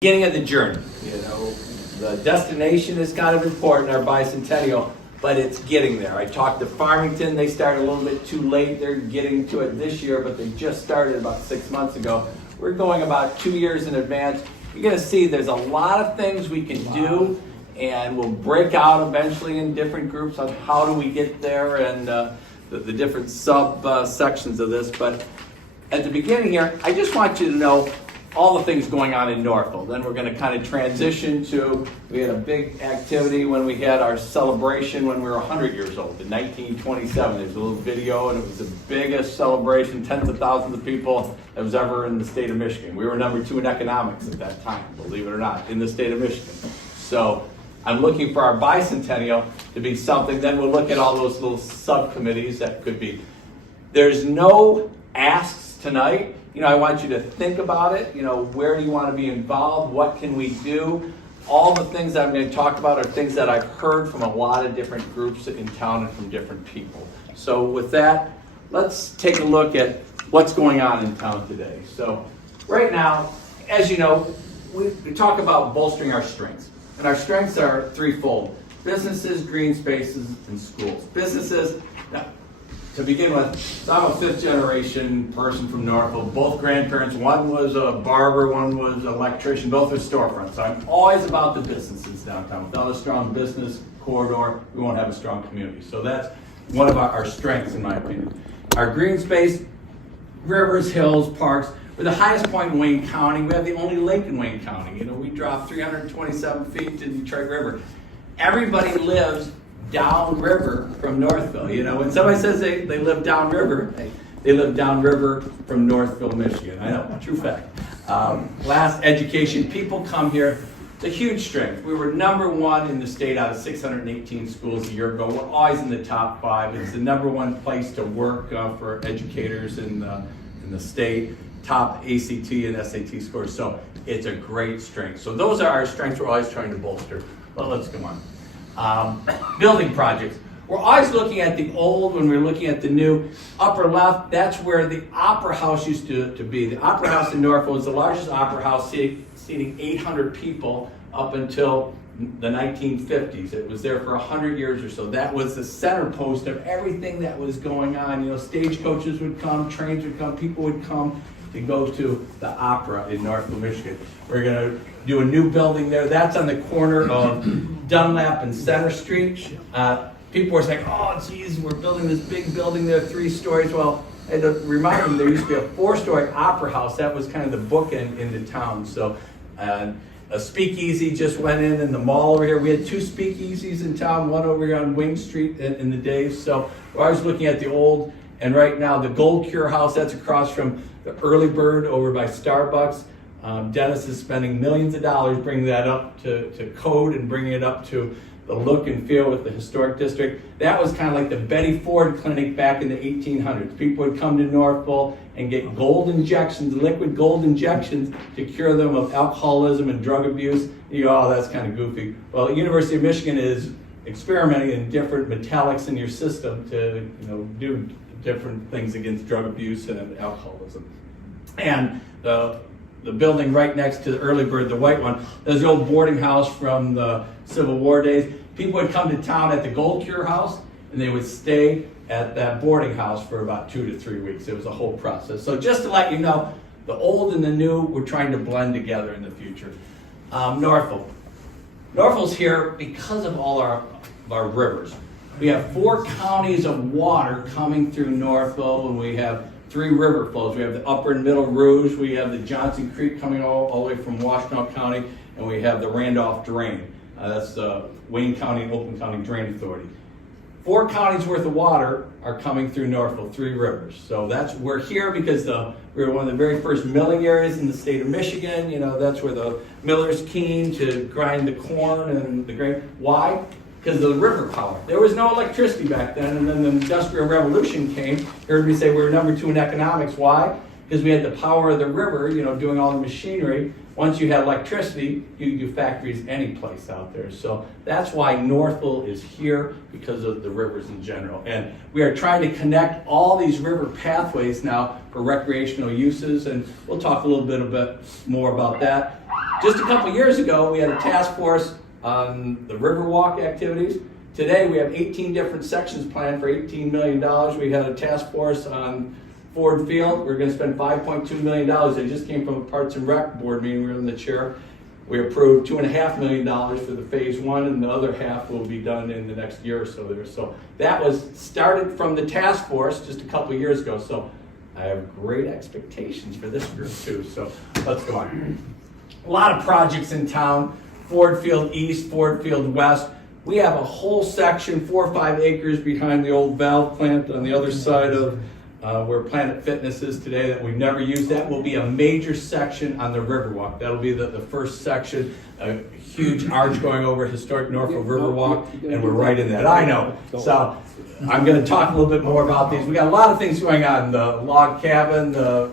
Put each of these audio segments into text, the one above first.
Beginning of the journey. The destination is kind of important, our Bicentennial, but it's getting there. I talked to Farmington, they started a little bit too late. They're getting to it this year, but they just started about 6 months ago. We're going about 2 years in advance. You're gonna see there's a lot of things we can do, and we'll break out eventually in different groups on how do we get there and the different sections of this. But at the beginning here, I just want you to know all the things going on in Northville. Then we're going to kind of transition to, we had a big activity when we had our celebration when we were 100 years old in 1927. There's a little video, and it was the biggest celebration, tens of thousands of people that was ever in the state of Michigan. We were number 2 in economics at that time, believe it or not, in the state of Michigan. So I'm looking for our Bicentennial to be something. Then we'll look at all those little subcommittees that could be. There's no asks tonight. I want you to think about it. Where do you want to be involved? What can we do? All the things that I'm going to talk about are things that I've heard from a lot of different groups in town and from different people. So with that, let's take a look at what's going on in town today. So right now, as you know, we talk about bolstering our strengths. And our strengths are threefold: businesses, green spaces, and schools. Businesses, now, to begin with, so I'm a 5th generation person from Northville. Both grandparents, one was a barber, one was an electrician, both with storefronts. So I'm always about the businesses downtown. Without a strong business corridor, we won't have a strong community. So that's one of our strengths, in my opinion. Our green space, rivers, hills, parks. We're the highest point in Wayne County. We have the only lake in Wayne County. We drop 327 feet to the Detroit River. Everybody lives downriver from Northville. When somebody says they live downriver, they live downriver from Northville, Michigan. I know, true fact. Last, education. People come here. It's a huge strength. We were number 1 in the state out of 618 schools a year ago. We're always in the top 5. It's the number 1 place to work for educators in the state. Top ACT and SAT scores. So it's a great strength. So those are our strengths we're always trying to bolster. Well, let's come on. Building projects. We're always looking at the old when we're looking at the new. Upper left, that's where the Opera House used to be. The Opera House in Northville is the largest opera house, seating 800 people up until the 1950s. It was there for 100 years or so. That was the center post of everything that was going on. Stagecoaches would come, trains would come, people would come to go to the opera in Northville, Michigan. We're going to do a new building there. That's on the corner of Dunlap and Center Street. People were saying, oh, geez, we're building this big building there, 3 stories. Well, I had to remind them there used to be a 4-story opera house. That was kind of the bookend in the town. So a speakeasy just went in the mall over here. We had 2 speakeasies in town, one over here on Wing Street in the days. So we're always looking at the old. And right now, the Gold Cure House, that's across from the Early Bird over by Starbucks. Dennis is spending millions of dollars bringing that up to code and bringing it up to the look and feel with the historic district. That was kind of like the Betty Ford Clinic back in the 1800s. People would come to Northville and get gold injections, liquid gold injections, to cure them of alcoholism and drug abuse. Oh, that's kind of goofy. Well, the University of Michigan is experimenting in different metallics in your system to do different things against drug abuse and alcoholism. And the building right next to the Early Bird, the white one, there's the old boarding house from the Civil War days. People would come to town at the Gold Cure House, and they would stay at that boarding house for about 2 to 3 weeks. It was a whole process. So just to let you know, the old and the new, we're trying to blend together in the future. Northville. Northville's here because of all our rivers. We have 4 counties of water coming through Northville, and we have 3 river flows. We have the Upper and Middle Rouge, we have the Johnson Creek coming all the way from Washtenaw County, and we have the Randolph Drain. That's the Wayne County and Oakland County Drain Authority. 4 counties worth of water are coming through Northville, 3 rivers. So we're here because we were one of the very first milling areas in the state of Michigan. That's where the millers keen to grind the corn and the grain. Why? Because of the river power. There was no electricity back then, and then the Industrial Revolution came. You heard me say we were number 2 in economics. Why? Because we had the power of the river, doing all the machinery. Once you had electricity, you could do factories any place out there. So that's why Northville is here, because of the rivers in general. And we are trying to connect all these river pathways now for recreational uses, and we'll talk a little bit more about that. Just a couple years ago, we had a task force on the Riverwalk activities. Today, we have 18 different sections planned for $18 million. We had a task force on Ford Field. We're going to spend $5.2 million. They just came from a Parks and Rec board meeting. We were in the chair. We approved $2.5 million for the phase one, and the other half will be done in the next year or so there. So that was started from the task force just a couple of years ago. So I have great expectations for this group too. So let's go on. A lot of projects in town. Ford Field East, Ford Field West. We have a whole section, 4 or 5 acres behind the old valve plant on the other side of where Planet Fitness is today that we've never used. That will be a major section on the Riverwalk. That'll be the first section, a huge arch going over historic Northville Riverwalk, and we're right in that. I know. So I'm going to talk a little bit more about these. We got a lot of things going on. The log cabin, the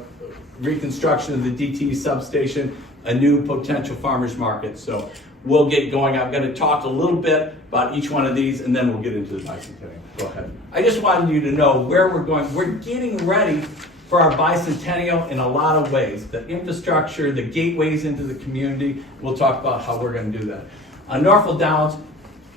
reconstruction of the DTE substation, a new potential farmers market. So we'll get going. I'm going to talk a little bit about each one of these, and then we'll get into the bicentennial. Go ahead. I just wanted you to know where we're going. We're getting ready for our bicentennial in a lot of ways. The infrastructure, the gateways into the community. We'll talk about how we're going to do that. On Northville Downs,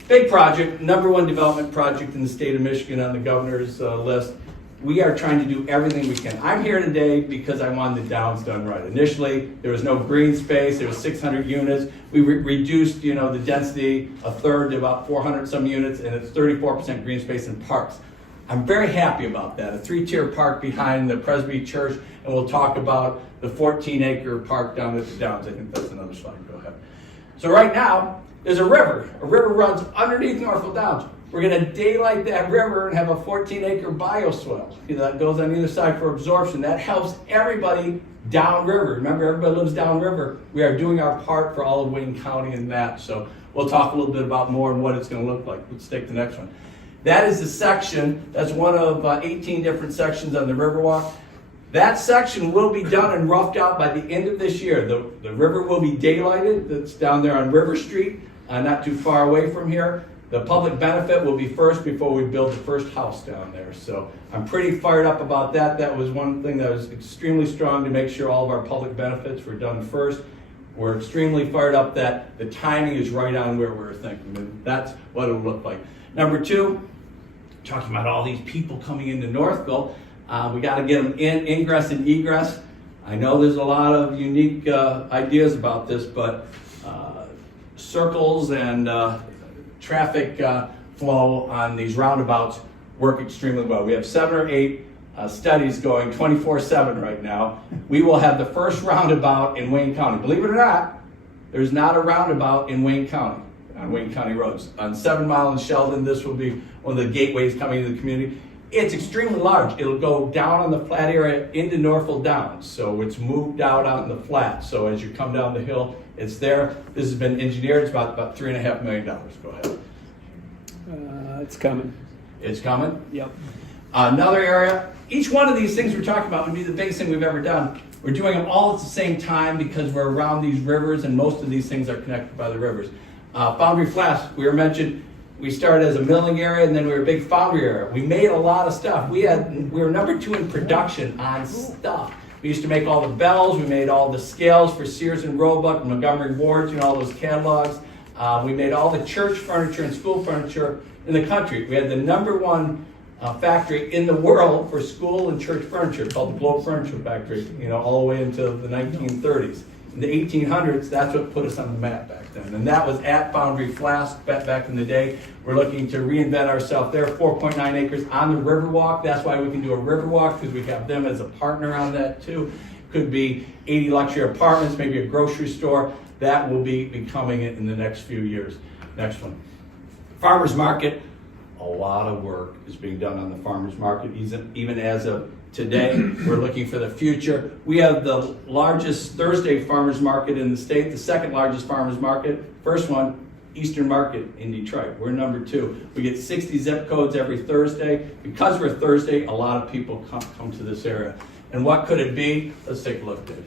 big project, #1 development project in the state of Michigan on the governor's list. We are trying to do everything we can. I'm here today because I wanted the Downs done right. Initially, there was no green space. There was 600 units. We reduced, the density a third to about 400 some units, and it's 34% green space in parks. I'm very happy about that. A 3-tier park behind the Presby Church, and we'll talk about the 14-acre park down at the Downs. I think that's another slide. Go ahead. So right now, there's a river. A river runs underneath Northville Downs. We're going to daylight that river and have a 14-acre bioswale that goes on either side for absorption. That helps everybody downriver. Remember, everybody lives downriver. We are doing our part for all of Wayne County in that. So we'll talk a little bit about more and what it's going to look like. Let's take the next one. That is the section. That's one of 18 different sections on the Riverwalk. That section will be done and roughed out by the end of this year. The river will be daylighted. That's down there on River Street, not too far away from here. The public benefit will be first before we build the first house down there. So I'm pretty fired up about that. That was one thing that was extremely strong to make sure all of our public benefits were done first. We're extremely fired up that the timing is right on where we're thinking. And that's what it'll look like. #2, talking about all these people coming into Northville. We got to get them in, ingress and egress. I know there's a lot of unique ideas about this, but circles and traffic flow on these roundabouts work extremely well. We have 7 or 8 studies going 24/7 right now. We will have the first roundabout in Wayne County. Believe it or not, there's not a roundabout in Wayne County, on Wayne County roads. On 7 Mile and Sheldon, this will be one of the gateways coming into the community. It's extremely large. It'll go down on the flat area into Northville Downs. So it's moved out on the flat. So as you come down the hill, it's there. This has been engineered. It's about $3.5 million. Go ahead. It's coming. It's coming? Yep. Another area, each one of these things we're talking about would be the biggest thing we've ever done. We're doing them all at the same time because we're around these rivers, and most of these things are connected by the rivers. Foundry Flats, we were mentioned, we started as a milling area, and then we were a big foundry area. We made a lot of stuff. We were #2 in production on stuff. We used to make all the bells. We made all the scales for Sears and Roebuck and Montgomery Ward, all those catalogs. We made all the church furniture and school furniture in the country. We had the #1 factory in the world for school and church furniture called the Globe Furniture Factory, all the way into the 1930s. In the 1800s, that's what put us on the map back then. And that was at Foundry Flats back in the day. We're looking to reinvent ourselves there. 4.9 acres on the Riverwalk. That's why we can do a Riverwalk, because we have them as a partner on that too. Could be 80 luxury apartments, maybe a grocery store. That will be coming in the next few years. Next one. Farmers Market. A lot of work is being done on the farmers market, even as of today. We're looking for the future. We have the largest Thursday farmers market in the state, the second largest farmers market. First one, Eastern Market in Detroit. We're #2. We get 60 zip codes every Thursday. Because we're Thursday, a lot of people come to this area. And what could it be? Let's take a look at it.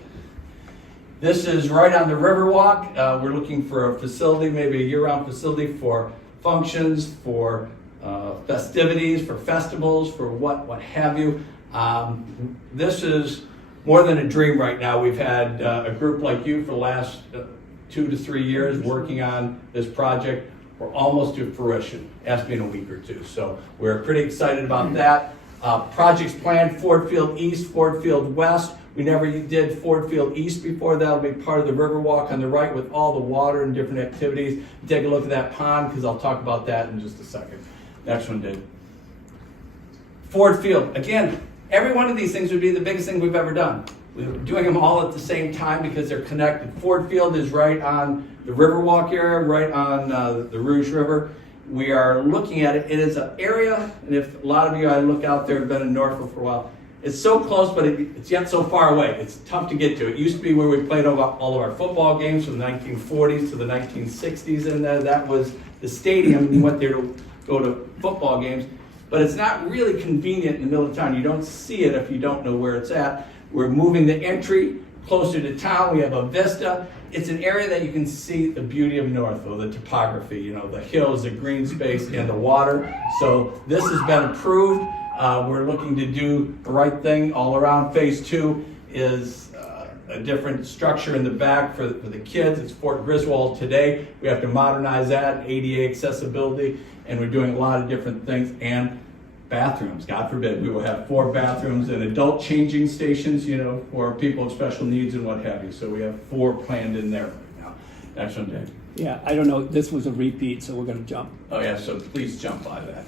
This is right on the Riverwalk. We're looking for a facility, maybe a year-round facility for functions, for festivities, for festivals, for what have you. This is more than a dream right now. We've had a group like you for the last 2 to 3 years working on this project. We're almost to fruition. Has been a week or two. So we're pretty excited about that. Projects planned, Ford Field East, Ford Field West. We never did Ford Field East before. That'll be part of the Riverwalk on the right with all the water and different activities. Take a look at that pond because I'll talk about that in just a second. Next one, Dave. Ford Field. Again, every one of these things would be the biggest thing we've ever done. We're doing them all at the same time because they're connected. Ford Field is right on the Riverwalk area, right on the Rouge River. We are looking at it. It is an area, and if a lot of you I look out there have been in Northville for a while, it's so close, but it's yet so far away. It's tough to get to. It used to be where we played all of our football games from the 1940s to the 1960s, and that was the stadium. We went there to go to football games, but it's not really convenient in the middle of town. You don't see it if you don't know where it's at. We're moving the entry closer to town. We have a vista. It's an area that you can see the beauty of Northville, the topography, you know, the hills, the green space, and the water. So this has been approved. We're looking to do the right thing all around. Phase 2 is a different structure in the back for the kids. It's Fort Griswold today. We have to modernize that, ADA accessibility, and we're doing a lot of different things. And bathrooms, God forbid, we will have 4 bathrooms and adult changing stations, you know, for people with special needs and what have you. So we have 4 planned in there right now. Next one, Dave. Yeah, I don't know, this was a repeat, so we're gonna jump. Oh yeah, so please jump by that.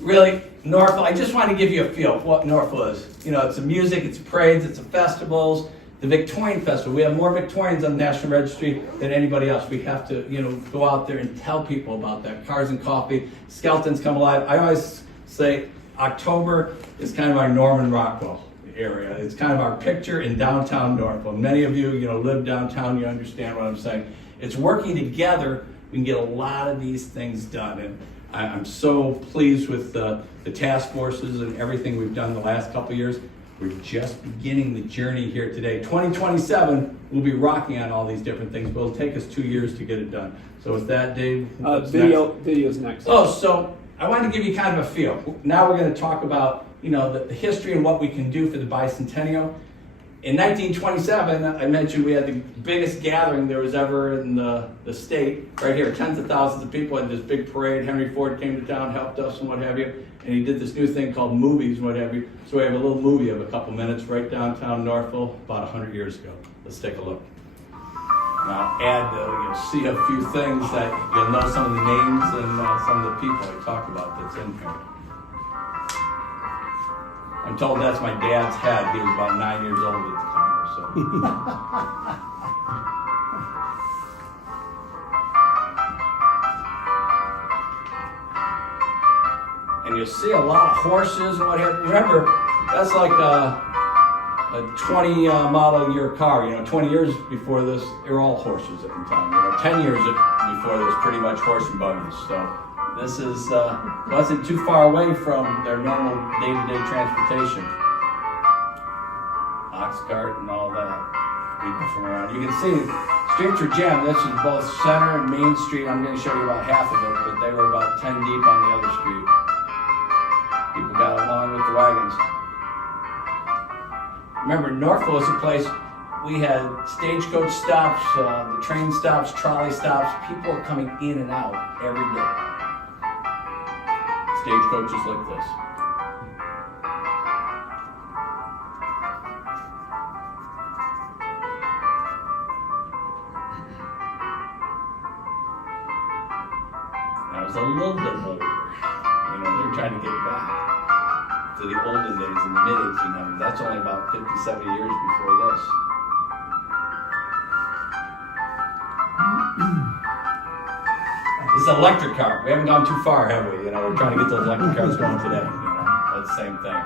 Really, Northville, I just want to give you a feel of what Northville is. You know, it's a music, it's parades, it's a festivals, the Victorian Festival. We have more Victorians on the National Registry than anybody else. We have to, you know, go out there and tell people about that. Cars and coffee, skeletons come alive. I always say October is kind of our Norman Rockwell area. It's kind of our picture in downtown Northville. Many of you, you know, live downtown, you understand what I'm saying. It's working together, we can get a lot of these things done. And I'm so pleased with the task forces and everything we've done the last couple of years. We're just beginning the journey here today. 2027, we'll be rocking on all these different things, but it'll take us 2 years to get it done. So with that, Dave, Video's next. Oh, so I wanted to give you kind of a feel. Now we're going to talk about, you know, the history and what we can do for the Bicentennial. In 1927, I mentioned we had the biggest gathering there was ever in the state, right here. Tens of thousands of people had this big parade. Henry Ford came to town, helped us and what have you. And he did this new thing called movies and what have you. So we have a little movie of a couple minutes right downtown Northville about 100 years ago. Let's take a look. And I'll add, you'll see a few things that you'll know some of the names and some of the people I talked about that's in here. I'm told that's my dad's head. He was about 9 years old at the time, so. And you'll see a lot of horses and what have you. Remember, that's like a 20 model year car. You know, 20 years before this, they were all horses at the time. You know, 10 years before this, pretty much horse and buggies. So this is wasn't too far away from their normal day-to-day transportation. Ox cart and all that. People from around. You can see streets are jammed. This is both Center and Main Street. I'm going to show you about half of it, but they were about 10 deep on the other street. People got along with the wagons. Remember, Northville is a place we had stagecoach stops, the train stops, trolley stops. People are coming in and out every day. Stagecoaches like this. That was a little bit older. You know, they're trying to get back to the olden days in the mid-1800s. That's only about 50, 70 years before this. This is an electric car. We haven't gone too far, have we? You know, we're trying to get those electric cars going today. You know, that's the same thing.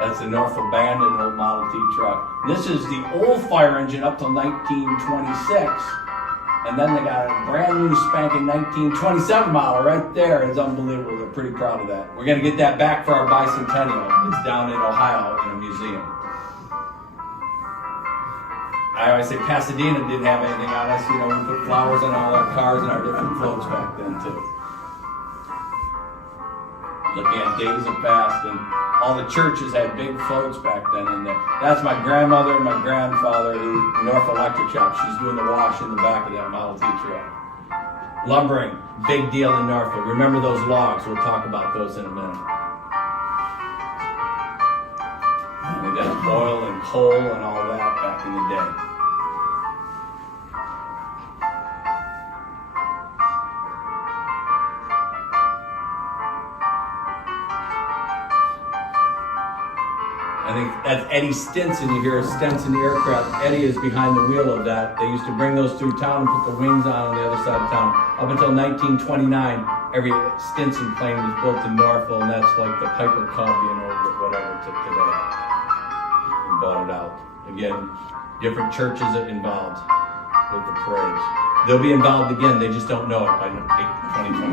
That's the Northville Band and an old Model T truck. And this is the old fire engine up till 1926. And then they got a brand new spanking 1927 model right there. It's unbelievable. They're pretty proud of that. We're going to get that back for our Bicentennial. It's down in Ohio in a museum. I always say Pasadena didn't have anything on us. You know, we put flowers on all our cars and our different floats back then too. looking at days of fast, and all the churches had big floats back then. And that's my grandmother and my grandfather, who North Electric Shop. She's doing the wash in the back of that Model T truck. Lumbering, big deal in Northville. Remember those logs? We'll talk about those in a minute. And they got oil and coal and all that back in the day. I think that's Eddie Stinson. You hear Stinson aircraft. Eddie is behind the wheel of that. They used to bring those through town and put the wings on the other side of town. Up until 1929, every Stinson plane was built in Northville, and that's like the Piper Cub, whatever to today. We bought it out. Again, different churches are involved with the parades. They'll be involved again. They just don't know it by 2027.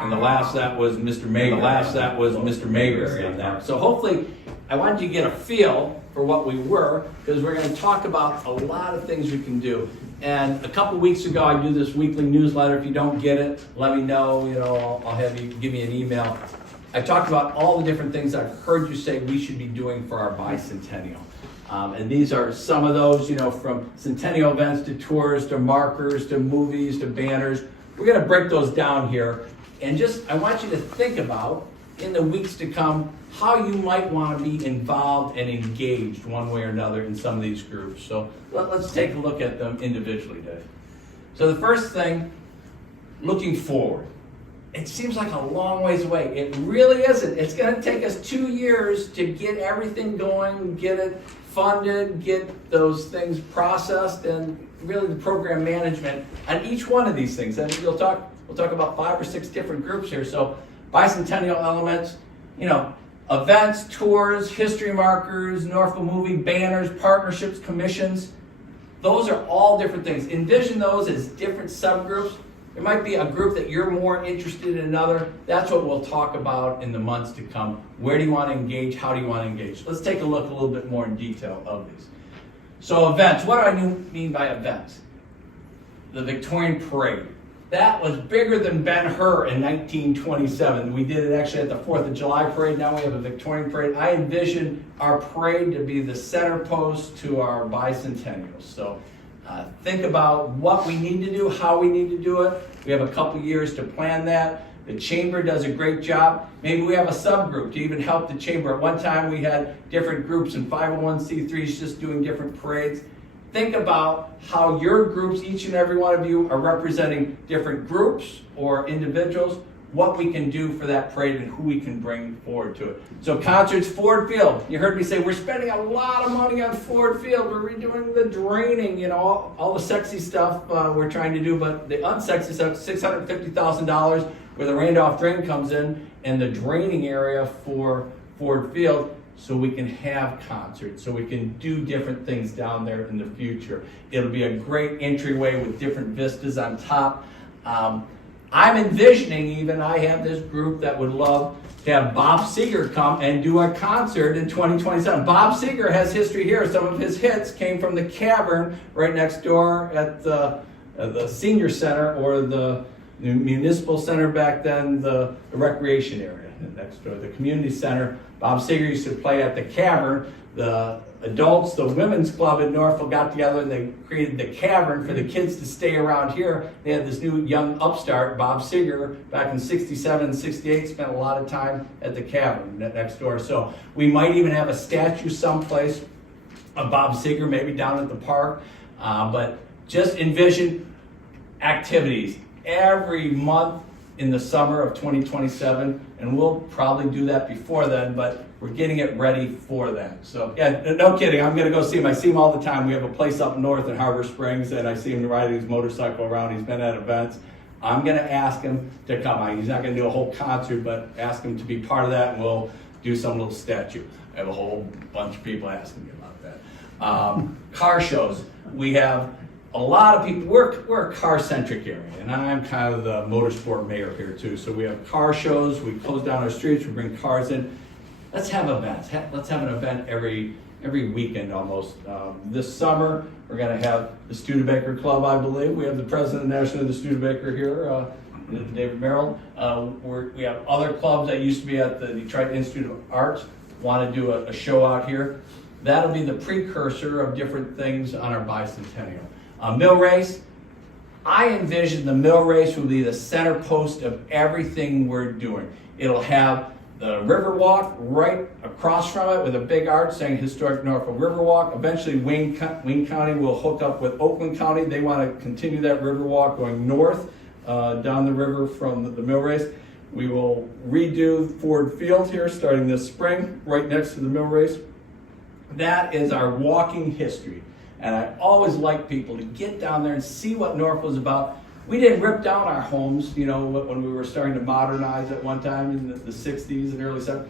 And the last that was Mr. Mager. On that. So hopefully, I wanted you to get a feel for what we were, because we're going to talk about a lot of things we can do. And a couple weeks ago, I do this weekly newsletter. If you don't get it, let me know. I'll have you give me an email. I talked about all the different things I've heard you say we should be doing for our bicentennial. And these are some of those, from centennial events to tours to markers to movies to banners. We're going to break those down here. And I want you to think about, in the weeks to come, how you might want to be involved and engaged one way or another in some of these groups. So let's take a look at them individually, Dave. So the first thing, looking forward. It seems like a long ways away. It really isn't. It's going to take us 2 years to get everything going, get it funded, get those things processed, and really the program management on each one of these things. And we'll talk about 5 or 6 different groups here. So bicentennial elements, events, tours, history markers, Northville movie, banners, partnerships, commissions. Those are all different things. Envision those as different subgroups. There might be a group that you're more interested in another. That's what we'll talk about in the months to come. Where do you want to engage? How do you want to engage? Let's take a look a little bit more in detail of these. So events, what do I mean by events? The Victorian Parade. That was bigger than Ben-Hur in 1927. We did it actually at the 4th of July parade. Now we have a Victorian parade. I envision our parade to be the center post to our bicentennial. So think about what we need to do, how we need to do it. We have a couple years to plan that. The chamber does a great job. Maybe we have a subgroup to even help the chamber. At one time we had different groups and 501c3s just doing different parades. Think about how your groups, each and every one of you, are representing different groups or individuals, what we can do for that parade and who we can bring forward to it. So concerts, Ford Field. You heard me say we're spending a lot of money on Ford Field. We're redoing the draining, all the sexy stuff we're trying to do, but the unsexy stuff, $650,000 where the Randolph drain comes in and the draining area for Ford Field, so we can have concerts, so we can do different things down there in the future. It'll be a great entryway with different vistas on top. I'm envisioning even, I have this group that would love to have Bob Seger come and do a concert in 2027. Bob Seger has history here. Some of his hits came from the Cavern right next door at the senior center, or the municipal center back then, the recreation area next door, the community center. Bob Seger used to play at the Cavern. The adults, the women's club in Northville got together and they created the Cavern for the kids to stay around here. They had this new young upstart, Bob Seger, back in 67 and 68, spent a lot of time at the Cavern next door. So we might even have a statue someplace of Bob Seger, maybe down at the park. But just envision activities every month in the summer of 2027, and we'll probably do that before then, but we're getting it ready for that. So yeah, no kidding, I'm gonna go see him. I see him all the time. We have a place up north in Harbor Springs, and I see him riding his motorcycle around. He's been at events. I'm gonna ask him to come. He's not gonna do a whole concert, but ask him to be part of that, and we'll do some little statue. I have a whole bunch of people asking me about that. Car shows. We have a lot of people, we're a car-centric area, and I'm kind of the motorsport mayor here too. So we have car shows, we close down our streets, we bring cars in. Let's have events. Let's have an event every every weekend almost. This summer, we're gonna have the Studebaker Club, I believe. We have the president nationally of the Studebaker here, David Merrill. We have other clubs that used to be at the Detroit Institute of Arts, want to do a show out here. That'll be the precursor of different things on our bicentennial. Mill race, I envision the mill race will be the center post of everything we're doing. It'll have the Riverwalk right across from it with a big arch saying Historic Northville Riverwalk. Eventually Wayne County will hook up with Oakland County. They want to continue that Riverwalk going north down the river from the mill race. We will redo Ford Field here starting this spring, right next to the mill race. That is our walking history. And I always like people to get down there and see what Northville is about. We didn't rip down our homes, you know, when we were starting to modernize at one time in the 60s and early 70s.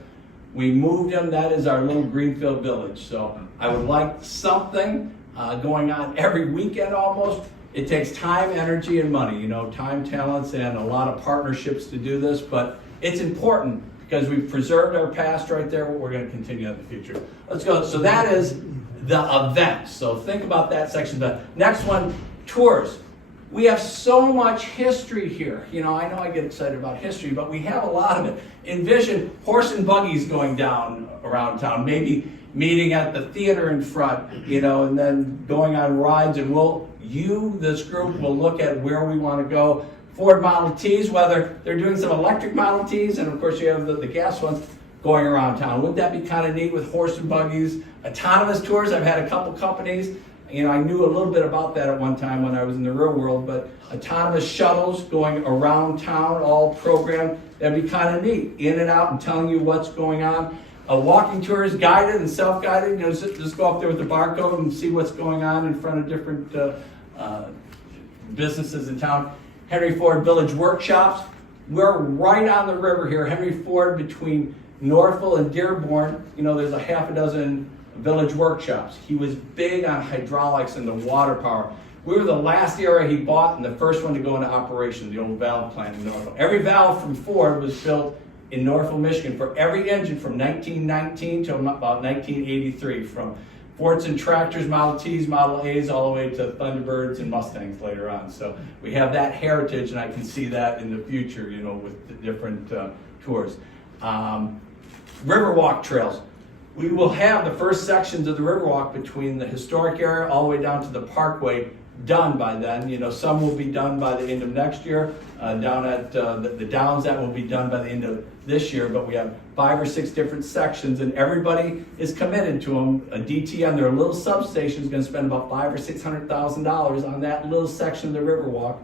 We moved them. That is our little Greenfield village. So I would like something going on every weekend almost. It takes time, energy, and money, you know, time, talents, and a lot of partnerships to do this, but it's important because we've preserved our past right there, what we're going to continue in the future. Let's go. So that is the event. So think about that section. The next one, tours. We have so much history here. You know I get excited about history, but we have a lot of it. Envision horse and buggies going down around town, maybe meeting at the theater in front, you know, and then going on rides, and this group will look at where we want to go. Ford Model Ts, whether they're doing some electric Model Ts, and of course you have the gas ones going around town. Wouldn't that be kind of neat with horse and buggies? Autonomous tours, I've had a couple companies, you know, I knew a little bit about that at one time when I was in the real world, but autonomous shuttles going around town, all programmed, that'd be kind of neat. In and out and telling you what's going on. Walking tours, guided and self-guided, you know, just go up there with the barcode and see what's going on in front of different businesses in town. Henry Ford Village Workshops. We're right on the river here. Henry Ford between Northville and Dearborn, you know, there's a half a dozen village workshops. He was big on hydraulics and the water power. We were the last era he bought and the first one to go into operation, the old valve plant in Northville. Every valve from Ford was built in Northville, Michigan for every engine from 1919 to about 1983, from Fords and tractors, Model Ts, Model As, all the way to Thunderbirds and Mustangs later on. So we have that heritage, and I can see that in the future, you know, with the different tours. Riverwalk trails. We will have the first sections of the Riverwalk between the historic area all the way down to the Parkway done by then. You know, some will be done by the end of next year. Down at the Downs, that will be done by the end of this year, but we have 5 or 6 different sections, and everybody is committed to them. A DTM, their little substation, is going to spend about $500,000 or $600,000 on that little section of the Riverwalk.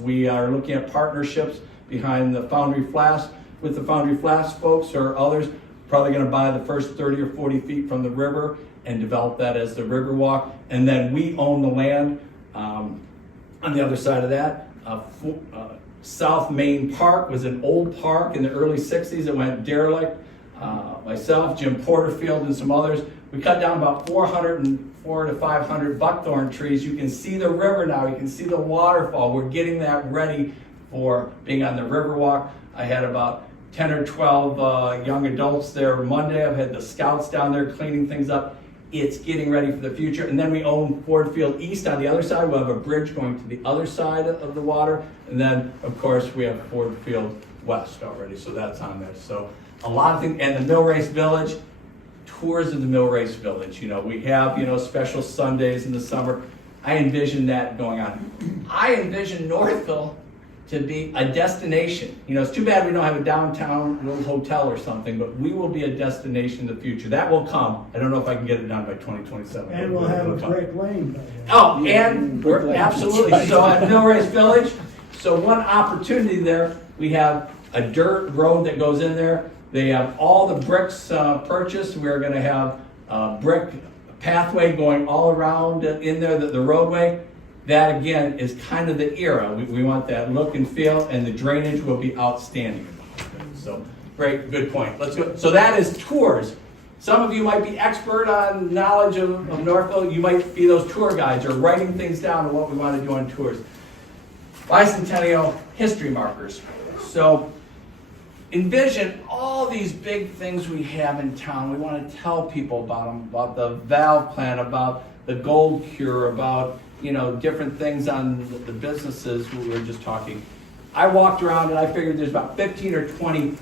We are looking at partnerships behind the Foundry Flats with the Foundry Flats folks or others. Probably going to buy the first 30 or 40 feet from the river and develop that as the Riverwalk, and then we own the land on the other side of that. South Main Park was an old park in the early 60s. It went derelict. Myself, Jim Porterfield, and some others, we cut down about 400 to 500 buckthorn trees. You can see the river now. You can see the waterfall. We're getting that ready for being on the Riverwalk. I had about 10 or 12 young adults there Monday. I've had the scouts down there cleaning things up. It's getting ready for the future. And then we own Ford Field East on the other side. We'll have a bridge going to the other side of the water. And then, of course, we have Ford Field West already, so that's on there. So a lot of things. And the Mill Race Village, tours of the Mill Race Village. You know, we have, you know, special Sundays in the summer. I envision that going on. I envision Northville to be a destination. You know, it's too bad we don't have a downtown little hotel or something, but we will be a destination in the future. That will come. I don't know if I can get it done by 2027. And we'll have a brick lane by then. Oh, and we're absolutely. So at Mill Race Village, so one opportunity there, we have a dirt road that goes in there. They have all the bricks purchased. We're going to have a brick pathway going all around in there, the roadway. That again is kind of the era. We want that look and feel, and the drainage will be outstanding. So great, good point. Let's go. So that is tours. Some of you might be expert on knowledge of Northville. You might be those tour guides or writing things down on what we want to do on tours. Bicentennial history markers. So envision all these big things we have in town. We want to tell people about them, about the valve plant, about the gold cure, about, you know, different things on the businesses we were just talking. I walked around and I figured there's about 15 or 20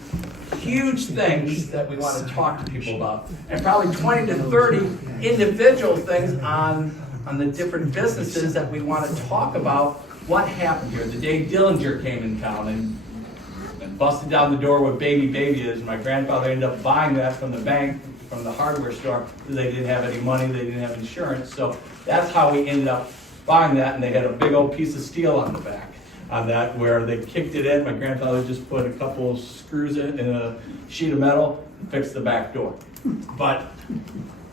huge things that we want to talk to people about, and probably 20 to 30 individual things on the different businesses that we want to talk about what happened here. The day Dillinger came in town and busted down the door what Baby is. My grandfather ended up buying that from the bank, from the hardware store, because they didn't have any money, they didn't have insurance. So that's how we ended up buying that, and they had a big old piece of steel on the back on that where they kicked it in. My grandfather just put a couple of screws in a sheet of metal and fixed the back door. But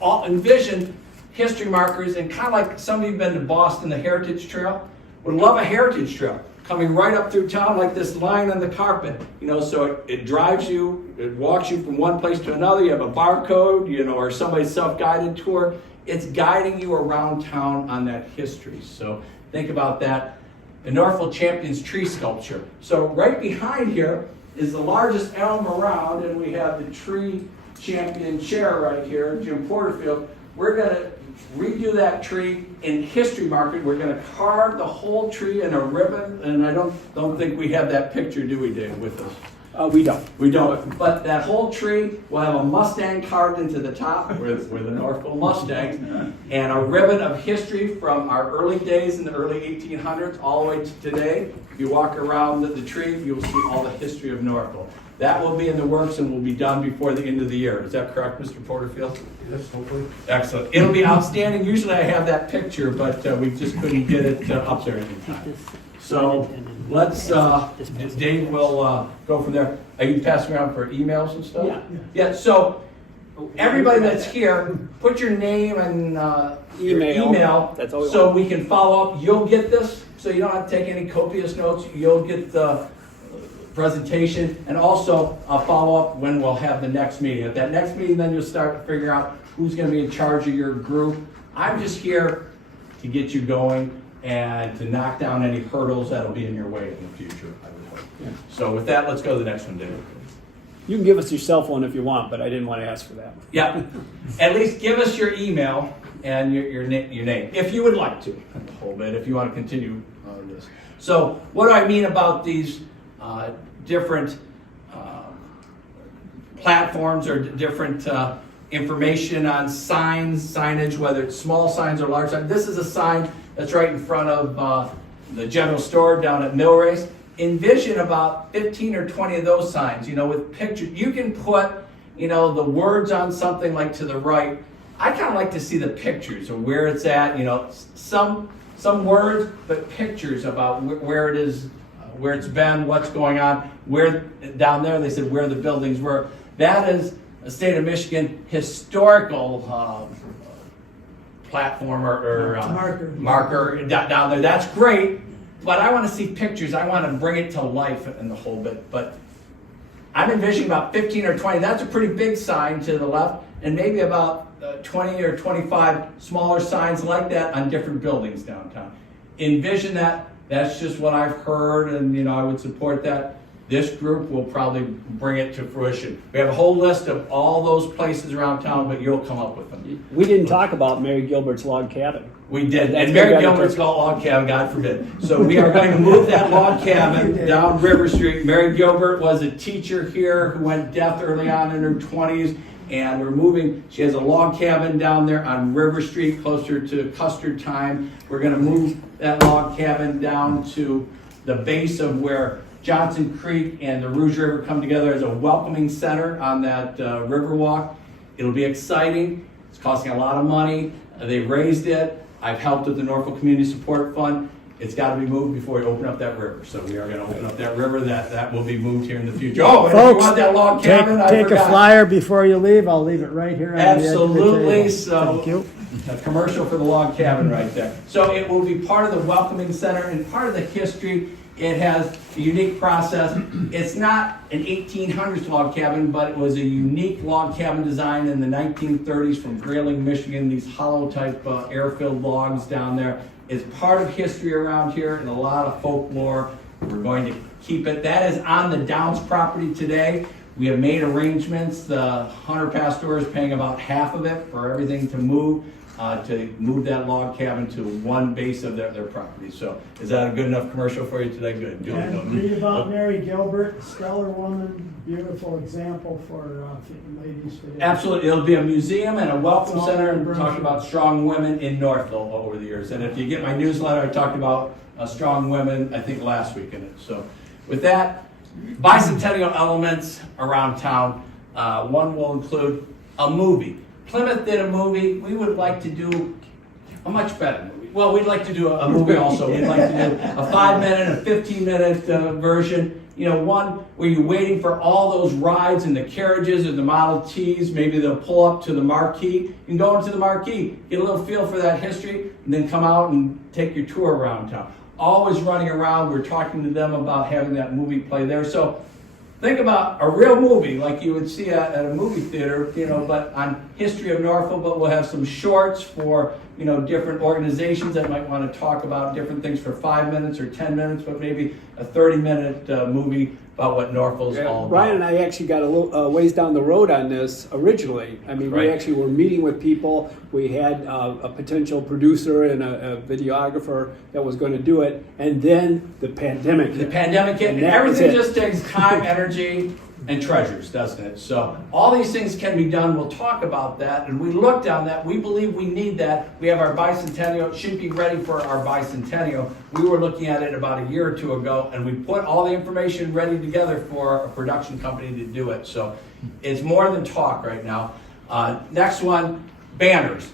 envision history markers, and kind of like some of you have been to Boston, the Heritage Trail, would love a Heritage Trail coming right up through town like this line on the carpet, you know, so it drives you, it walks you from one place to another. You have a barcode, you know, or somebody's self-guided tour. It's guiding you around town on that history. So think about that. The Northville Champions tree sculpture. So right behind here is the largest elm around, and we have the tree champion chair right here, Jim Porterfield. We're going to redo that tree in history marker. We're going to carve the whole tree in a ribbon, and I don't think we have that picture, do we, Dave, with us? We don't. We don't. But that whole tree will have a Mustang carved into the top. We're the Northville Mustangs. And a ribbon of history from our early days in the early 1800s all the way to today. If you walk around the tree, you'll see all the history of Northville. That will be in the works and will be done before the end of the year. Is that correct, Mr. Porterfield? Yes, hopefully. Excellent. It'll be outstanding. Usually I have that picture, but we just couldn't get it up there in time. So let's, Dave will go from there. Are you passing around for emails and stuff? Yeah. Yeah, so everybody that's here, put your name and your email That's all we so want. we can follow up. You'll get this, so you don't have to take any copious notes. You'll get the presentation, and also I'll follow up when we'll have the next meeting. At that next meeting, then you'll start to figure out who's going to be in charge of your group. I'm just here to get you going and to knock down any hurdles that'll be in your way in the future, I would hope. Yeah. So with that, let's go to the next one, David. You can give us your cell phone if you want, but I didn't want to ask for that. Yeah, at least give us your email and your name, if you would like to, a whole bit, if you want to continue this. So what do I mean about these different platforms or different information on signage, whether it's small signs or large signs? This is a sign that's right in front of the general store down at Millrace. Envision about 15 or 20 of those signs, you know, with pictures. You can put, you know, the words on something like to the right. I kind of like to see the pictures of where it's at, you know, some words, but pictures about where it is, where it's been, what's going on, where down there they said where the buildings were. That is a state of Michigan historical platform or marker down there. That's great, but I want to see pictures. I want to bring it to life in the whole bit. But I'm envisioning about 15 or 20. That's a pretty big sign to the left, and maybe about 20 or 25 smaller signs like that on different buildings downtown. Envision that. That's just what I've heard, and you know I would support that. This group will probably bring it to fruition. We have a whole list of all those places around town, but you'll come up with them. We didn't talk about Mary Gilbert's log cabin. We did, That's and Mary been Gilbert's got log cabin, God forbid. So we are going to move that log cabin down River Street. Mary Gilbert was a teacher here who went deaf early on in her 20s, and we're moving. She has a log cabin down there on River Street, closer to Custard Time. We're going to move that log cabin down to the base of where Johnson Creek and the Rouge River come together as a welcoming center on that river walk. It'll be exciting. It's costing a lot of money. They raised it. I've helped with the Northville Community Support Fund. It's got to be moved before we open up that river. So we are going to open up that river. That will be moved here in the future. Oh, and if you want that log cabin, I Take forgot. a flyer before you leave. I'll leave it right here on the edge of the Absolutely. table. So Thank you. a commercial for the log cabin right there. So it will be part of the welcoming center and part of the history. It has a unique process. It's not an 1800s log cabin, but it was a unique log cabin design in the 1930s from Grayling, Michigan, these hollow type air-filled logs down there. It's part of history around here and a lot of folklore. We're going to keep it. That is on the Downs property today. We have made arrangements. The Hunter Pastor is paying about half of it for everything to move that log cabin to one base of their property. So is that a good enough commercial for you today? Good. And read about Mary Gilbert, stellar woman, beautiful example for ladies today. Absolutely. It'll be a museum and a welcome It's all center, in and the talk about strong women in Northville over the years. And if you get my newsletter, I talked about strong women, I think, last week in it. So with that, bicentennial elements around town. One will include a movie. Plymouth did a movie. We would like to do a much better movie. Well, we'd like to do a movie also. We'd like to do a 5-minute, a 15-minute version. You know, one where you're waiting for all those rides in the carriages or the Model Ts. Maybe they'll pull up to the marquee. You can go into the marquee, get a little feel for that history, and then come out and take your tour around town. Always running around. We're talking to them about having that movie play there. So think about a real movie like you would see at a movie theater, you know, but on history of Northville. But we'll have some shorts for, you know, different organizations that might want to talk about different things for 5 minutes or 10 minutes, but maybe a 30-minute movie about what Northville's all about. Brian and I actually got a little ways down the road on this originally. I mean, Right. we actually were meeting with people. We had a potential producer and a videographer that was going to do it, and then the pandemic The hit. pandemic hit, and that was everything it. just takes time, energy, and treasures, doesn't it? So all these things can be done. We'll talk about that, and we looked on that. We believe we need that. We have our bicentennial. It should be ready for our bicentennial. We were looking at it about a year or two ago, and we put all the information ready together for a production company to do it. So it's more than talk right now. Next one, banners.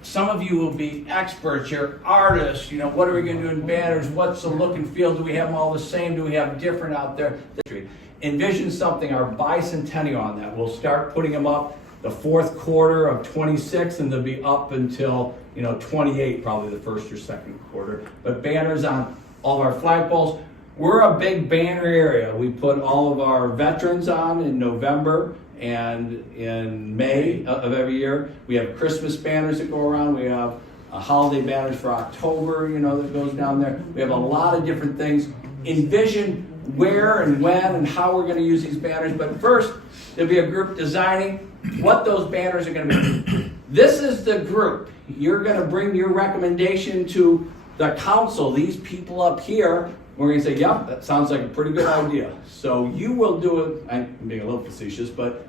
Some of you will be experts, you're artists, you know, what are we going to do in banners? What's the look and feel? Do we have them all the same? Do we have different out there? Envision something, our bicentennial on that. We'll start putting them up the fourth quarter of 26, and they'll be up until, you know, 28, probably the first or second quarter. But banners on all of our flagpoles. We're a big banner area. We put all of our veterans on in November and in May of every year. We have Christmas banners that go around. We have holiday banners for October, you know, that goes down there. We have a lot of different things. Envision where and when and how we're going to use these banners. But first, there'll be a group designing what those banners are going to be. This is the group. You're going to bring your recommendation to the council, these people up here. We're going to say, yep, that sounds like a pretty good idea. So you will do it. I'm being a little facetious, but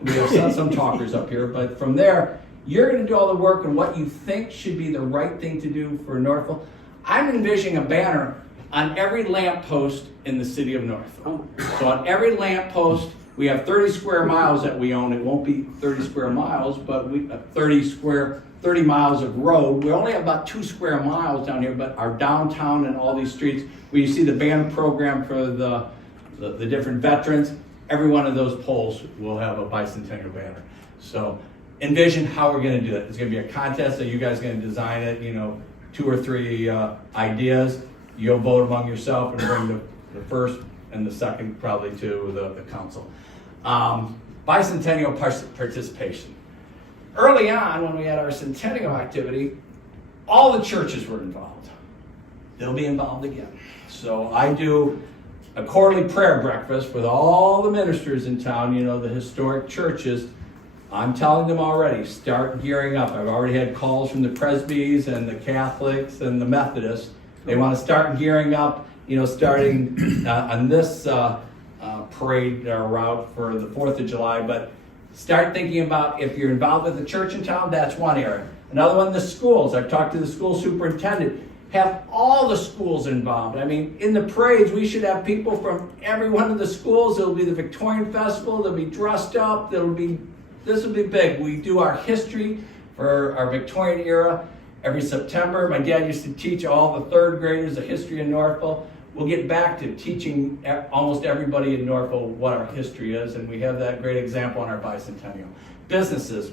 we have some talkers up here. But from there, you're going to do all the work on what you think should be the right thing to do for Northville. I'm envisioning a banner on every lamppost in the city of Northville. So on every lamppost, we have 30 square miles that we own. It won't be 30 square miles, but 30 miles of road. We only have about 2 square miles down here, but our downtown and all these streets, where you see the banner program for the different veterans, every one of those poles will have a bicentennial banner. So envision how we're going to do that. It's going to be a contest that you guys are going to design it, you know, 2 or 3 ideas. You'll vote among yourself and bring the first and the second probably to the council. Bicentennial participation. Early on, when we had our centennial activity, all the churches were involved. They'll be involved again. So I do a quarterly prayer breakfast with all the ministers in town, you know, the historic churches. I'm telling them already, start gearing up. I've already had calls from the Presbys and the Catholics and the Methodists. They want to start gearing up, you know, starting on this parade route for the 4th of July. But start thinking about, if you're involved with the church in town, that's one area. Another one, the schools. I've talked to the school superintendent. Have all the schools involved. I mean, in the parades, we should have people from every one of the schools. It'll be the Victorian Festival. They'll be dressed up. This will be big. We do our history for our Victorian era every September. My dad used to teach all the 3rd graders the history of Northville. We'll get back to teaching almost everybody in Northville what our history is, and we have that great example on our bicentennial. Businesses.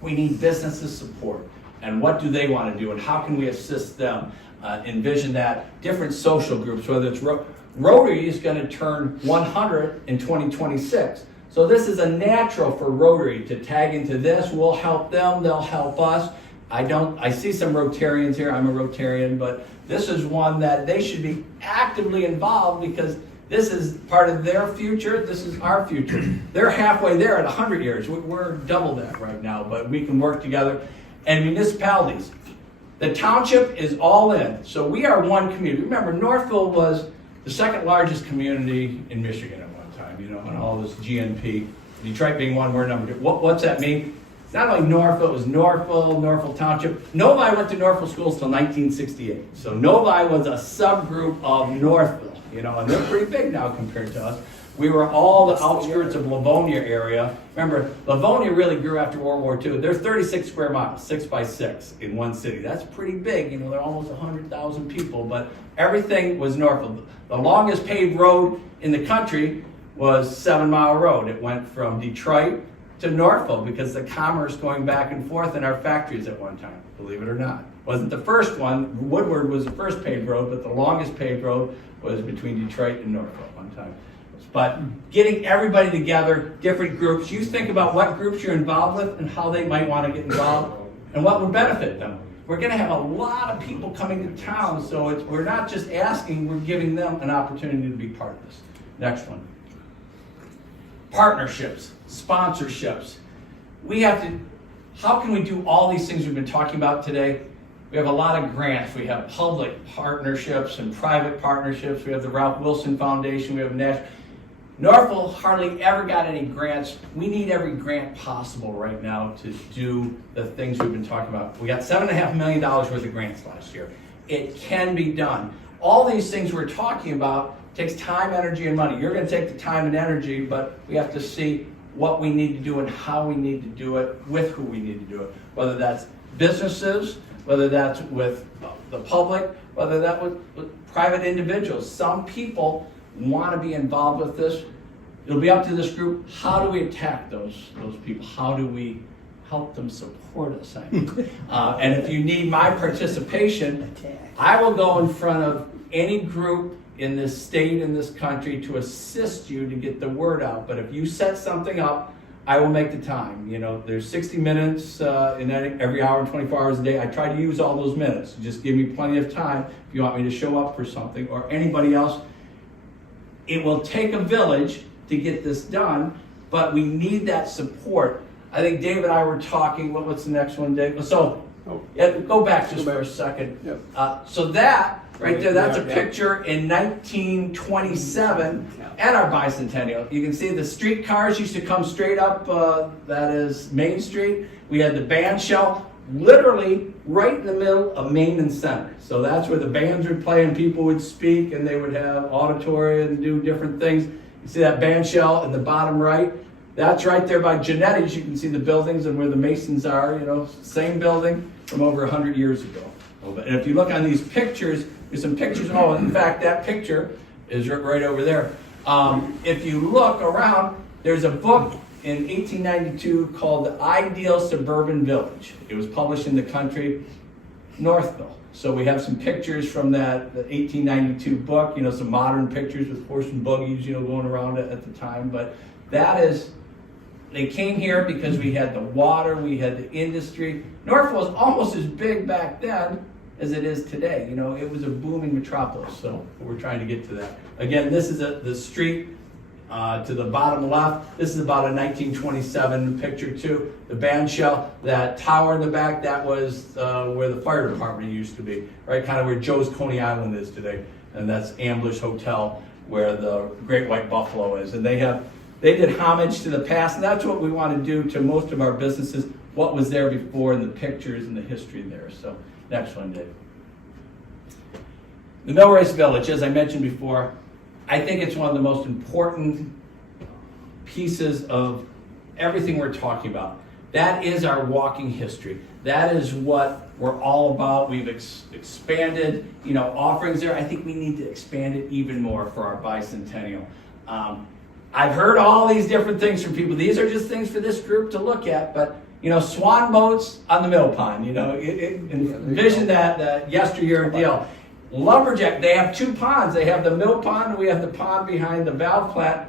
We need businesses support. And what do they want to do, and how can we assist them? Envision that. Different social groups, whether it's Rotary is going to turn 100 in 2026. So this is a natural for Rotary to tag into this. We'll help them, they'll help us. I see some Rotarians here, I'm a Rotarian, but this is one that they should be actively involved because this is part of their future, this is our future. They're halfway there at 100 years. We're double that right now, but we can work together. And municipalities, the township is all in. So we are one community. Remember, Northville was the second largest community in Michigan at one time, you know, and all this GNP. Detroit being one, we're number two. What's that mean? Not only Northville, it was Northville Township. Novi went to Northville schools till 1968. So Novi was a subgroup of Northville, you know, and they're pretty big now compared to us. We were all the outskirts of Livonia area. Remember, Livonia really grew after World War II. They're 36 square miles, 6 by 6 in one city. That's pretty big, you know, they're almost 100,000 people, but everything was Northville. The longest paved road in the country was 7 Mile Road. It went from Detroit to Northville because the commerce going back and forth in our factories at one time, believe it or not. Wasn't the first one. Woodward was the first paved road, but the longest paved road was between Detroit and Northville at one time. But getting everybody together, different groups, you think about what groups you're involved with and how they might want to get involved and what would benefit them. We're going to have a lot of people coming to town, so we're not just asking, we're giving them an opportunity to be part of this. Next one. Partnerships, sponsorships. How can we do all these things we've been talking about today? We have a lot of grants. We have public partnerships and private partnerships. We have the Ralph Wilson Foundation. We have National. Northville hardly ever got any grants. We need every grant possible right now to do the things we've been talking about. We got $7.5 million worth of grants last year. It can be done. All these things we're talking about takes time, energy, and money. You're going to take the time and energy, but we have to see what we need to do and how we need to do it, with who we need to do it. Whether that's businesses, whether that's with the public, whether that's with private individuals. Some people want to be involved with this. It'll be up to this group. How do we attack those people? How do we help them support us? And if you need my participation, I will go in front of any group in this state, in this country, to assist you to get the word out. But if you set something up, I will make the time. You know, there's 60 minutes in every hour and 24 hours a day. I try to use all those minutes. Just give me plenty of time if you want me to show up for something, or anybody else. It will take a village to get this done, but we need that support. I think Dave and I were talking, what's the next one, Dave? So, go back just for a second. Yep. So that, right there, that's a picture in 1927 at our Bicentennial. You can see the streetcars used to come straight up, that is Main Street. We had the band shell literally right in the middle of Main and Center. So that's where the bands would play and people would speak and they would have auditory and do different things. You see that band shell in the bottom right? That's right there by Genetti's. You can see the buildings and where the Masons are, you know, same building from over 100 years ago. And if you look on these pictures, there's some pictures. Oh, in fact, that picture is right over there. If you look around, there's a book in 1892 called The Ideal Suburban Village. It was published in the country, Northville. So we have some pictures from that the 1892 book, you know, some modern pictures with horse and buggies, you know, going around it at the time. But that is, they came here because we had the water, we had the industry. Northville was almost as big back then as it is today. You know, it was a booming metropolis, so we're trying to get to that. Again, this is the street to the bottom left. This is about a 1927 picture too. The band shell, that tower in the back, that was where the fire department used to be, right? Kind of where Joe's Coney Island is today. And that's Ambush Hotel, where the Great White Buffalo is. And they did homage to the past, and that's what we want to do to most of our businesses, what was there before and the pictures and the history there. So next one, Dave. The Millrace Village, as I mentioned before, I think it's one of the most important pieces of everything we're talking about. That is our walking history. That is what we're all about. We've expanded, you know, offerings there. I think we need to expand it even more for our Bicentennial. I've heard all these different things from people. These are just things for this group to look at, but you know, swan boats on the mill pond, you know, envision that yesteryear deal. Lumberjack, they have two ponds. They have the mill pond and we have the pond behind the valve plant.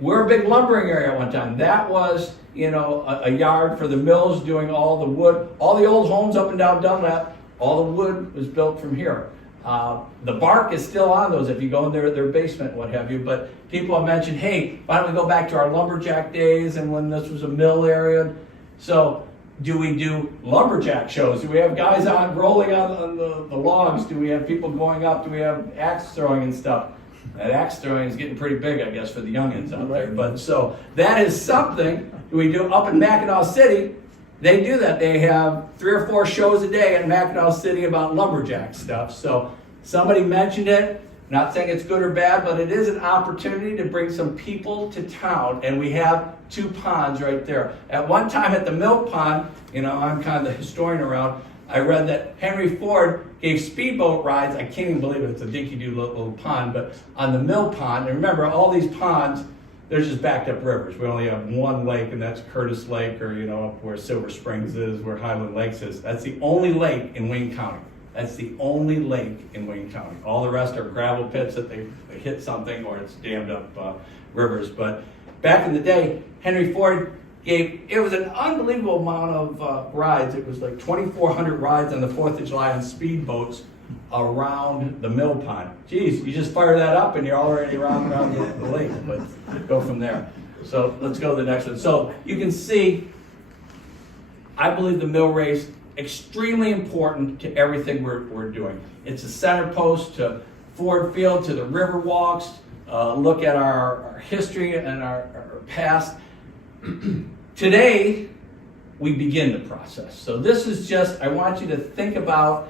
We're a big lumbering area at one time. That was, you know, a yard for the mills doing all the wood. All the old homes up and down Dunlap, all the wood was built from here. The bark is still on those if you go in their basement, what have you. But people have mentioned, hey, why don't we go back to our lumberjack days and when this was a mill area? So do we do lumberjack shows? Do we have guys on rolling on the logs? Do we have people going up? Do we have axe throwing and stuff? That axe throwing is getting pretty big, I guess, for the youngins out there. But so that is something we do up in Mackinac City. They do that. They have 3 or 4 shows a day in Mackinac City about lumberjack stuff. So somebody mentioned it. Not saying it's good or bad, but it is an opportunity to bring some people to town. And we have 2 ponds right there. At one time at the Milk Pond, you know, I'm kind of the historian around, I read that Henry Ford gave speedboat rides. I can't even believe it. It's a dinky-doo little pond, but on the Mill Pond. And remember, all these ponds, they're just backed up rivers. We only have one lake, and that's Curtis Lake, or, you know, up where Silver Springs is, where Highland Lakes is. That's the only lake in Wayne County. That's the only lake in Wayne County. All the rest are gravel pits that they hit something, or it's dammed up rivers. But back in the day, Henry Ford it was an unbelievable amount of rides. It was like 2,400 rides on the 4th of July on speedboats around the Mill Pond. Geez, you just fire that up and you're already around the lake. But go from there. So let's go to the next one. So you can see, I believe the mill race extremely important to everything we're doing. It's a center post to Ford Field, to the river walks, look at our history and our past. Today, we begin the process. So this is just, I want you to think about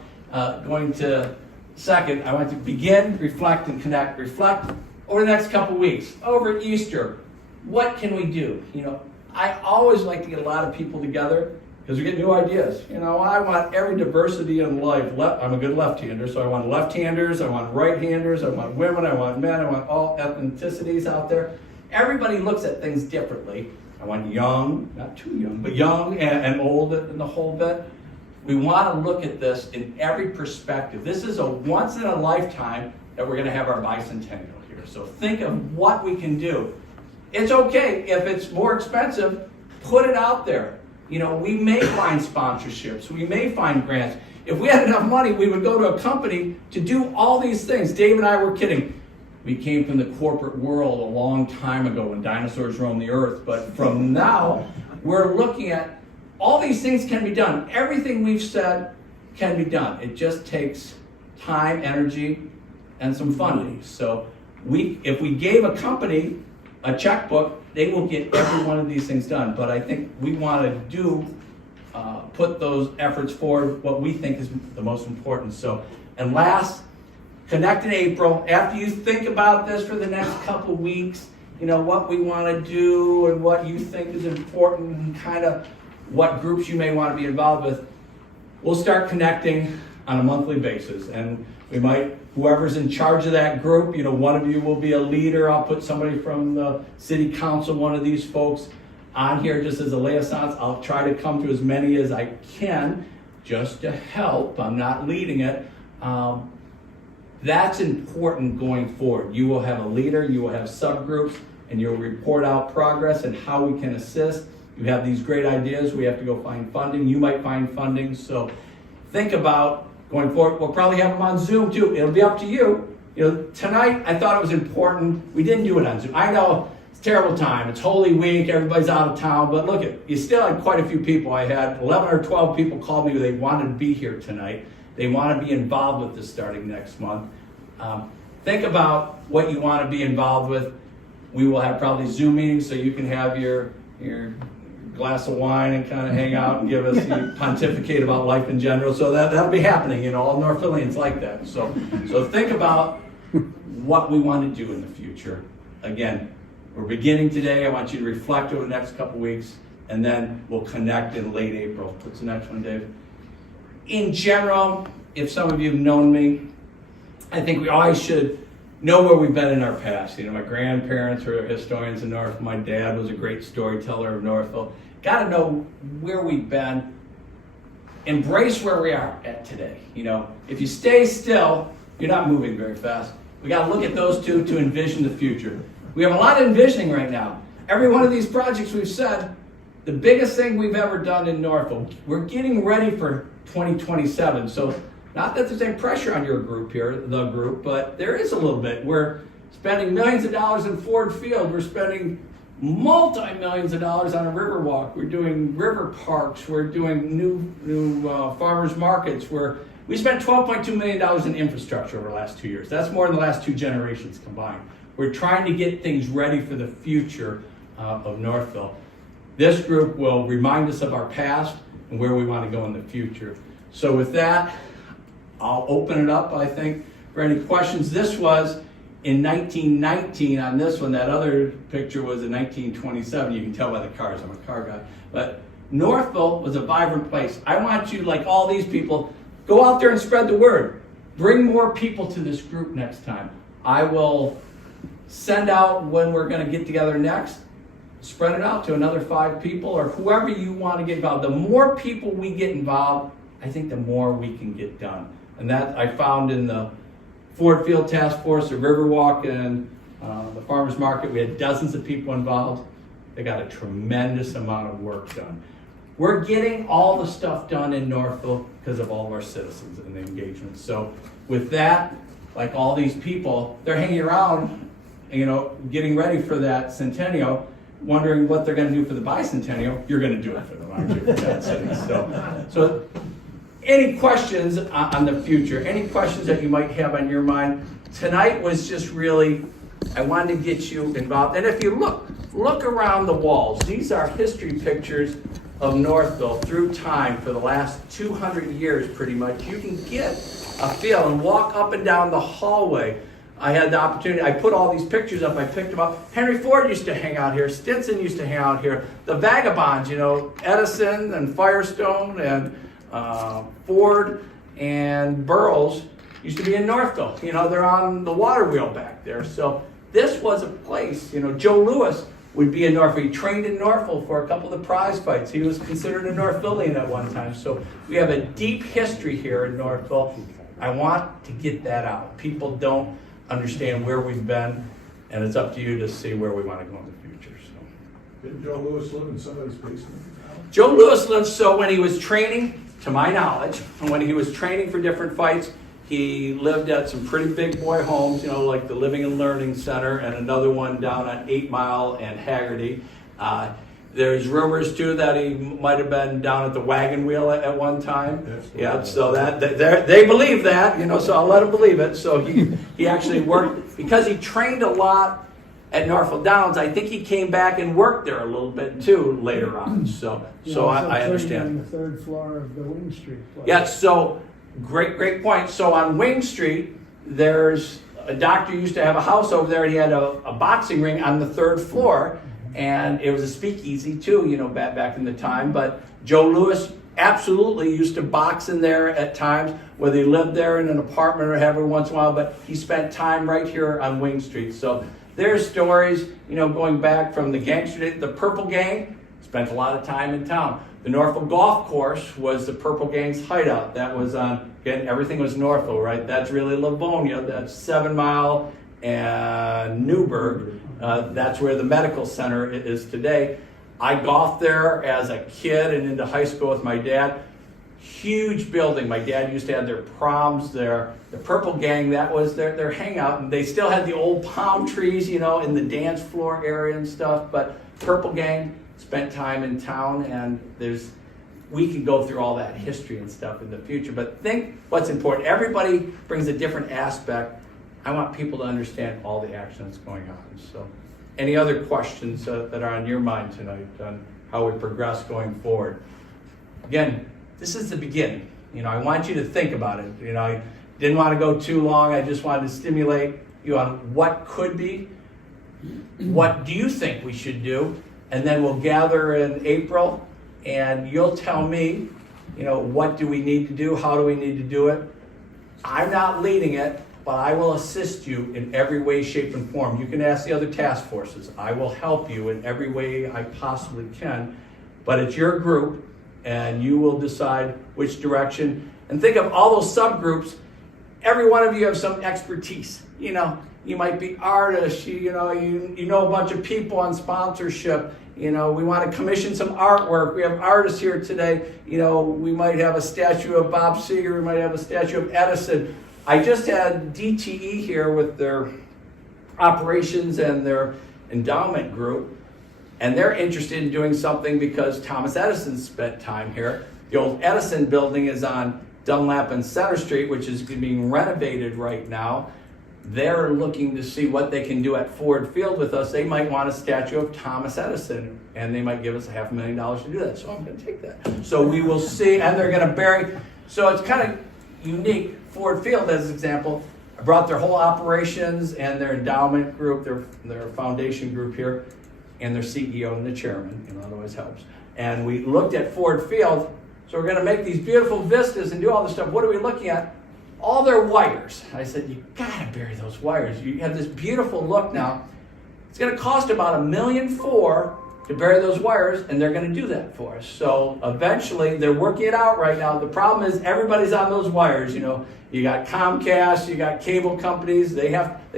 going to second. I want you to begin, reflect, and connect. Reflect over the next couple weeks, over Easter. What can we do? You know, I always like to get a lot of people together because we get new ideas. You know, I want every diversity in life. I'm a good left-hander, so I want left-handers, I want right-handers, I want women, I want men, I want all ethnicities out there. Everybody looks at things differently. I want young, not too young, but young and old and the whole bit. We want to look at this in every perspective. This is a once in a lifetime that we're going to have our bicentennial here. So think of what we can do. It's okay if it's more expensive, put it out there. You know, we may find sponsorships, we may find grants. If we had enough money, we would go to a company to do all these things. Dave and I were kidding. We came from the corporate world a long time ago when dinosaurs roamed the earth. But from now, we're looking at all these things can be done. Everything we've said can be done. It just takes time, energy, and some funding. So if we gave a company a checkbook, they will get every one of these things done. But I think we want to put those efforts forward, what we think is the most important. So, and last, connect in April. After you think about this for the next couple weeks, you know, what we want to do and what you think is important and kind of what groups you may want to be involved with, we'll start connecting on a monthly basis. And we might, whoever's in charge of that group, you know, one of you will be a leader. I'll put somebody from the city council, one of these folks, on here just as a liaison. I'll try to come to as many as I can just to help. I'm not leading it. That's important going forward. You will have a leader, you will have subgroups, and you'll report out progress and how we can assist. You have these great ideas, we have to go find funding. You might find funding, so think about going forward. We'll probably have them on Zoom too. It'll be up to you. You know, tonight I thought it was important. We didn't do it on Zoom. I know it's a terrible time. It's Holy Week, everybody's out of town, but look, you still had quite a few people. I had 11 or 12 people call me. They wanted to be here tonight. They want to be involved with this starting next month. Think about what you want to be involved with. We will have probably Zoom meetings so you can have your glass of wine and kind of hang out and give us you pontificate about life in general. So that'll be happening. You know, all Northvillians like that. So think about what we want to do in the future. Again, we're beginning today. I want you to reflect over the next couple weeks, and then we'll connect in late April. What's the next one, Dave? In general, if some of you have known me, I think we always should know where we've been in our past. You know, my grandparents were historians of Northville. My dad was a great storyteller of Northville. Got to know where we've been. Embrace where we are at today. You know, if you stay still, you're not moving very fast. We got to look at those two to envision the future. We have a lot of envisioning right now. Every one of these projects we've said, the biggest thing we've ever done in Northville, we're getting ready for 2027. So not that there's any pressure on your group here, the group, but there is a little bit. We're spending millions of dollars in Ford Field. We're spending multi-millions of dollars on a river walk. We're doing river parks. We're doing new farmers markets. We spent $12.2 million in infrastructure over the last 2 years. That's more than the last 2 generations combined. We're trying to get things ready for the future of Northville. This group will remind us of our past and where we want to go in the future. So with that, I'll open it up, I think, for any questions. This was in 1919 on this one. That other picture was in 1927. You can tell by the cars. I'm a car guy. But Northville was a vibrant place. I want you, like all these people, go out there and spread the word. Bring more people to this group next time. I will send out when we're going to get together next. Spread it out to another 5 people or whoever you want to get involved. The more people we get involved, I think the more we can get done. And that I found in the Ford Field Task Force, the Riverwalk, and the Farmers Market. We had dozens of people involved. They got a tremendous amount of work done. We're getting all the stuff done in Northville because of all of our citizens and the engagement. So with that, like all these people, they're hanging around, getting ready for that centennial, wondering what they're going to do for the bicentennial. You're going to do it for them, aren't you? That's it. So any questions on the future? Any questions that you might have on your mind? Tonight was just really, I wanted to get you involved. And if you look around the walls, these are history pictures of Northville through time for the last 200 years pretty much. You can get a feel and walk up and down the hallway. I had the opportunity, I put all these pictures up, I picked them up. Henry Ford used to hang out here, Stinson used to hang out here. The vagabonds, Edison and Firestone and Ford and Burroughs used to be in Northville. They're on the water wheel back there. So this was a place, Joe Louis would be in Northville. He trained in Northville for a couple of the prize fights. He was considered a Northvillian at one time. So we have a deep history here in Northville. I want to get that out. People don't understand where we've been, and it's up to you to see where we want to go in the future. So. Didn't Joe Louis live in somebody's basement? Joe Louis lived, so when he was training, to my knowledge, when he was training for different fights, he lived at some pretty big boy homes, like the Living and Learning Center and another one down on 8 Mile and Haggerty. There's rumors too that he might have been down at the Wagon Wheel at one time. Yeah, so that they believe that, so I'll let them believe it. So he actually worked, because he trained a lot at Northville Downs. I think he came back and worked there a little bit too later on. So I understand. On the 3rd floor of the Wing Street place. Yeah, so great point. So on Wing Street, there's a doctor used to have a house over there, and he had a boxing ring on the 3rd floor, and it was a speakeasy too, back in the time. But Joe Louis absolutely used to box in there at times, whether he lived there in an apartment or every once in a while, but he spent time right here on Wing Street. So there's stories, going back from the gangster, the Purple Gang spent a lot of time in town. The Northville Golf Course was the Purple Gang's hideout. That was on, again, everything was Northville, right? That's really Livonia. That's 7 Mile and Newburgh. That's where the medical center is today. I golfed there as a kid and into high school with my dad. Huge building. My dad used to have their proms there. The Purple Gang, that was their hangout. And they still had the old palm trees, in the dance floor area and stuff. But Purple Gang spent time in town, and we can go through all that history and stuff in the future. But think what's important. Everybody brings a different aspect. I want people to understand all the action that's going on. So any other questions that are on your mind tonight on how we progress going forward? Again, this is the beginning. I want you to think about it. I didn't want to go too long. I just wanted to stimulate you on what could be. What do you think we should do? And then we'll gather in April, and you'll tell me, what do we need to do? How do we need to do it? I'm not leading it, but I will assist you in every way, shape, and form. You can ask the other task forces. I will help you in every way I possibly can, but it's your group, and you will decide which direction. And think of all those subgroups every one of you have some expertise. You know, you might be artists, you know a bunch of people on sponsorship. You know, we want to commission some artwork. We have artists here today. You know, we might have a statue of Bob Seger. We might have a statue of Edison. I just had DTE here with their operations and their endowment group, and they're interested in doing something because Thomas Edison spent time here. The old Edison building is on Dunlap and Center Street, which is being renovated right now. They're looking to see what they can do at Ford Field with us. They might want a statue of Thomas Edison, and they might give us $500,000 to do that. So I'm going to take that. So we will see, and they're going to bury. So it's kind of unique. Ford Field, as an example, I brought their whole operations and their endowment group, their foundation group here, and their CEO and the chairman. You know, that always helps. And we looked at Ford Field. So we're going to make these beautiful vistas and do all this stuff. What are we looking at? All their wires. I said, you gotta bury those wires. You have this beautiful look now. It's gonna cost about $1.4 million to bury those wires, and they're gonna do that for us. So eventually, they're working it out right now. The problem is everybody's on those wires. You know, you got Comcast, you got cable companies. They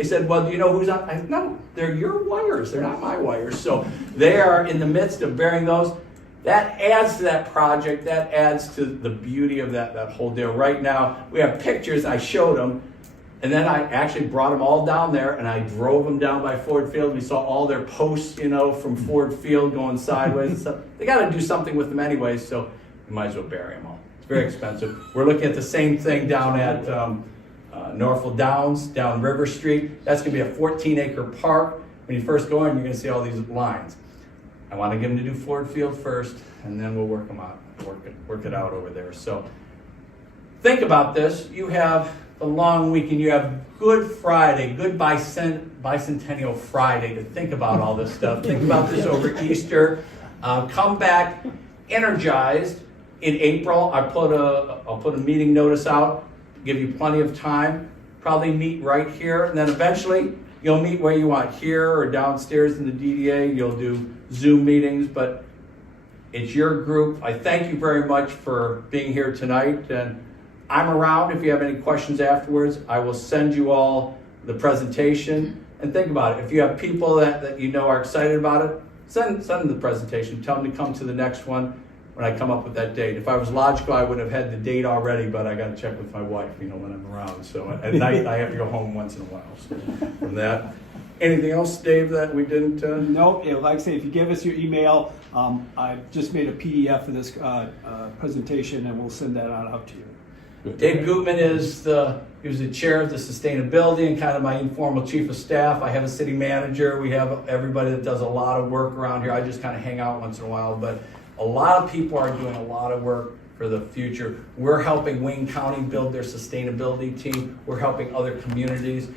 said, well, do you know who's on? I said, no, they're your wires. They're not my wires. So they are in the midst of burying those. That adds to that project. That adds to the beauty of that whole deal. Right now, we have pictures. I showed them, and then I actually brought them all down there, and I drove them down by Ford Field. We saw all their posts, you know, from Ford Field going sideways and stuff. They got to do something with them anyway, so we might as well bury them all. It's very expensive. We're looking at the same thing down at Northville Downs, down River Street. That's going to be a 14-acre park. When you first go in, you're going to see all these lines. I want to get them to do Ford Field first, and then we'll work them out, work it out over there. So think about this. You have the long weekend. You have Good Friday, Good Bicentennial Friday to think about all this stuff. Think about this over Easter. Come back energized. In April, I'll put a meeting notice out, give you plenty of time. Probably meet right here, and then eventually you'll meet where you want, here or downstairs in the DDA. You'll do Zoom meetings, but it's your group. I thank you very much for being here tonight, and I'm around if you have any questions afterwards. I will send you all the presentation, and think about it. If you have people that you know are excited about it, send them the presentation. Tell them to come to the next one when I come up with that date. If I was logical, I would have had the date already, but I got to check with my wife, you know, when I'm around. So at night, I have to go home once in a while. So from that, anything else, Dave, that we didn't? Nope. Yeah, like I say, if you give us your email, I just made a PDF of this presentation, and we'll send that out to you. Dave Gutman he was the chair of the sustainability and kind of my informal chief of staff. I have a city manager. We have everybody that does a lot of work around here. I just kind of hang out once in a while, but a lot of people are doing a lot of work for the future. We're helping Wayne County build their sustainability team. We're helping other communities.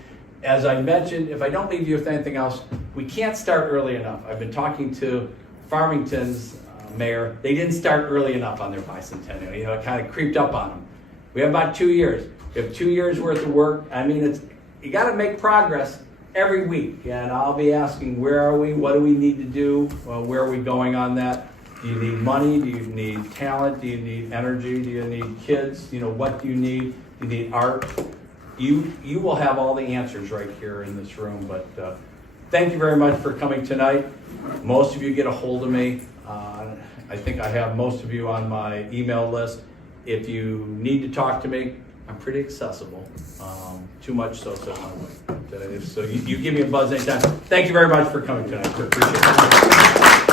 As I mentioned, if I don't leave you with anything else, we can't start early enough. I've been talking to Farmington's mayor. They didn't start early enough on their bicentennial. You know, it kind of creeped up on them. We have about 2 years. We have 2 years worth of work. I mean, you got to make progress every week. And I'll be asking, where are we? What do we need to do? Well, where are we going on that? Do you need money? Do you need talent? Do you need energy? Do you need kids? You know, what do you need? Do you need art? You will have all the answers right here in this room. But thank you very much for coming tonight. Most of you get a hold of me. I think I have most of you on my email list. If you need to talk to me, I'm pretty accessible. Too much so my way. So you give me a buzz anytime. Thank you very much for coming tonight. I appreciate it.